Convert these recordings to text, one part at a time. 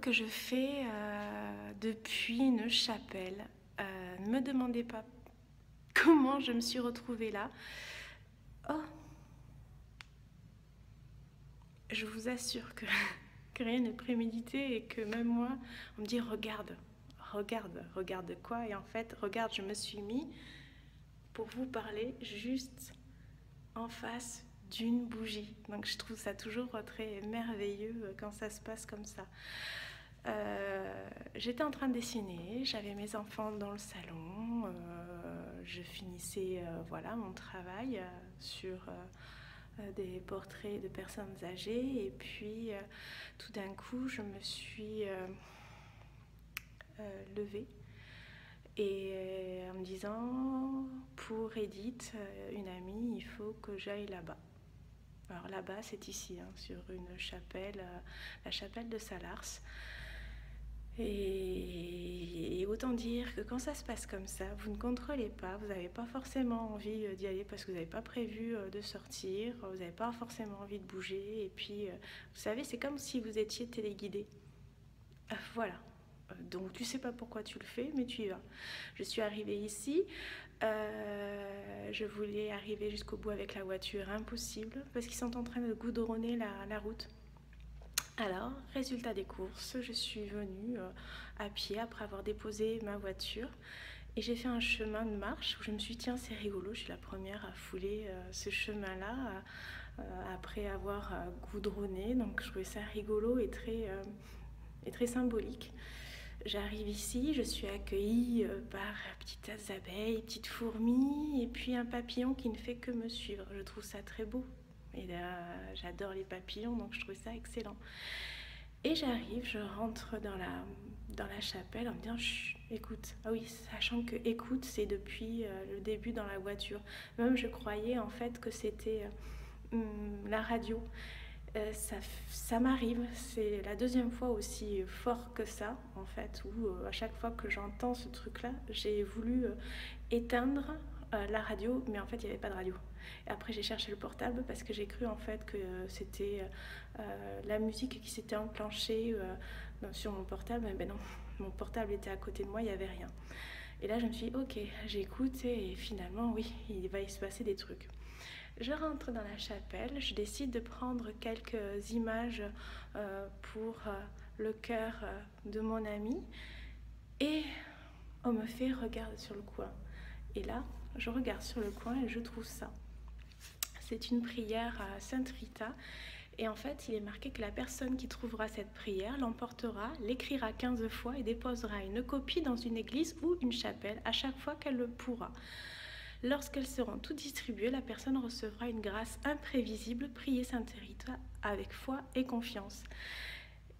Que je fais depuis Neuchâtel. Ne me demandez pas comment je me suis retrouvée là. Oh, je vous assure que rien n'est prémédité et que même moi, on me dit regarde quoi? Et en fait, regarde, je me suis mis pour vous parler juste en face d'une bougie. Donc je trouve ça toujours très merveilleux quand ça se passe comme ça. J'étais en train de dessiner, j'avais mes enfants dans le salon, je finissais voilà, mon travail sur des portraits de personnes âgées. Et puis, tout d'un coup, je me suis levée. Et en me disant, pour Edith, une amie, il faut que j'aille là-bas. Alors là-bas, c'est ici, hein, sur une chapelle, la chapelle de Salars. Et autant dire que quand ça se passe comme ça, vous ne contrôlez pas, vous n'avez pas forcément envie d'y aller parce que vous n'avez pas prévu de sortir, vous n'avez pas forcément envie de bouger. Et puis, vous savez, c'est comme si vous étiez téléguidé. Voilà. Donc tu sais pas pourquoi tu le fais, mais tu y vas. Je suis arrivée ici, je voulais arriver jusqu'au bout avec la voiture, impossible, parce qu'ils sont en train de goudronner la route. Alors, résultat des courses, je suis venue à pied après avoir déposé ma voiture et j'ai fait un chemin de marche où je me suis dit, tiens, c'est rigolo, je suis la première à fouler ce chemin-là après avoir goudronné, donc je trouvais ça rigolo et très symbolique. J'arrive ici, je suis accueillie par petites abeilles, petites fourmis et puis un papillon qui ne fait que me suivre. Je trouve ça très beau. Et j'adore les papillons, donc je trouve ça excellent. Et j'arrive, je rentre dans la chapelle en me disant, écoute. Ah oui, sachant que écoute, c'est depuis le début dans la voiture. Même je croyais en fait que c'était la radio. Ça m'arrive, c'est la deuxième fois aussi fort que ça, en fait, où à chaque fois que j'entends ce truc-là, j'ai voulu éteindre la radio, mais en fait, il n'y avait pas de radio. Et après, j'ai cherché le portable parce que j'ai cru en fait que c'était la musique qui s'était enclenchée sur mon portable. Mais ben non, mon portable était à côté de moi, il n'y avait rien. Et là, je me suis dit, ok, j'écoute et finalement, oui, il va y se passer des trucs. Je rentre dans la chapelle, je décide de prendre quelques images pour le cœur de mon ami et on me fait regarde sur le coin. Et là, je regarde sur le coin et je trouve ça. C'est une prière à Sainte Rita et en fait, il est marqué que la personne qui trouvera cette prière l'emportera, l'écrira 15 fois et déposera une copie dans une église ou une chapelle à chaque fois qu'elle le pourra. Lorsqu'elles seront toutes distribuées, la personne recevra une grâce imprévisible. Priez Sainte Rita avec foi et confiance.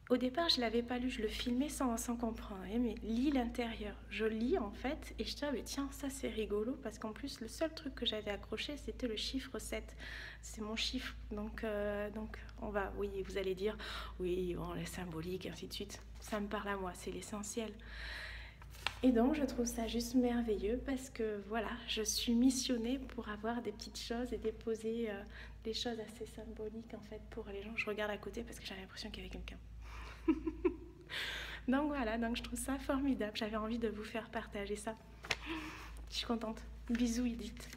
Au départ, je ne l'avais pas lu, je le filmais sans comprendre. Mais lis l'intérieur. Je lis en fait et je dis, mais tiens, ça c'est rigolo parce qu'en plus, le seul truc que j'avais accroché, c'était le chiffre 7. C'est mon chiffre. Donc on va, oui, vous allez dire, oui, bon, la symbolique, ainsi de suite. Ça me parle à moi, c'est l'essentiel. Et donc, je trouve ça juste merveilleux parce que, voilà, je suis missionnée pour avoir des petites choses et déposer des choses assez symboliques, en fait, pour les gens. Je regarde à côté parce que j'avais l'impression qu'il y avait quelqu'un. Donc, voilà, donc je trouve ça formidable. J'avais envie de vous faire partager ça. Je suis contente. Bisous, Edith.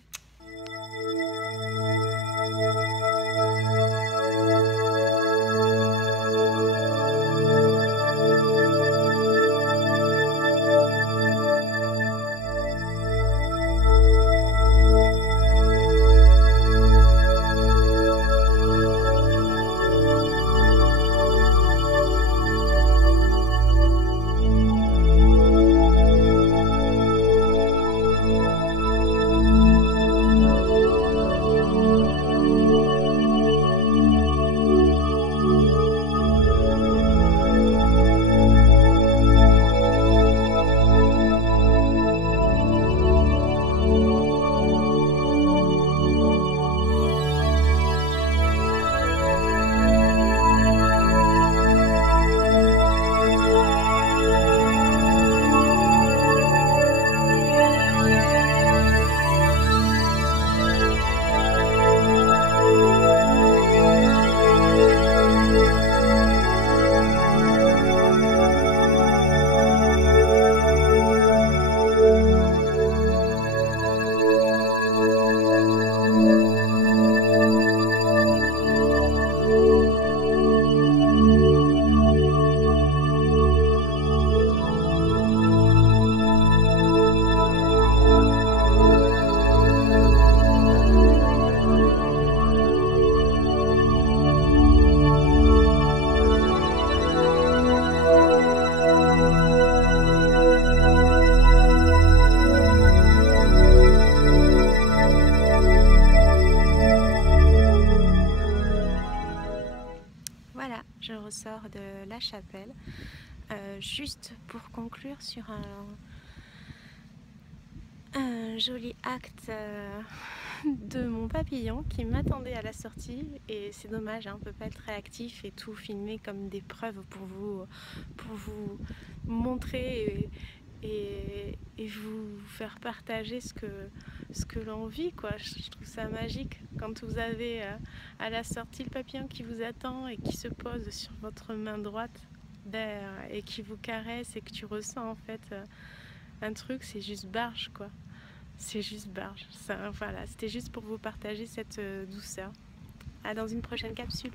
chapelle. Juste pour conclure sur un joli acte de mon papillon qui m'attendait à la sortie, et c'est dommage, hein, on ne peut pas être réactif et tout filmer comme des preuves pour vous montrer et vous faire partager ce que l'on vit, quoi. Je trouve ça magique quand vous avez à la sortie le papillon qui vous attend et qui se pose sur votre main droite et qui vous caresse et que tu ressens en fait un truc, c'est juste barge, quoi. C'est juste barge. Ça, voilà, c'était juste pour vous partager cette douceur. À dans une prochaine capsule.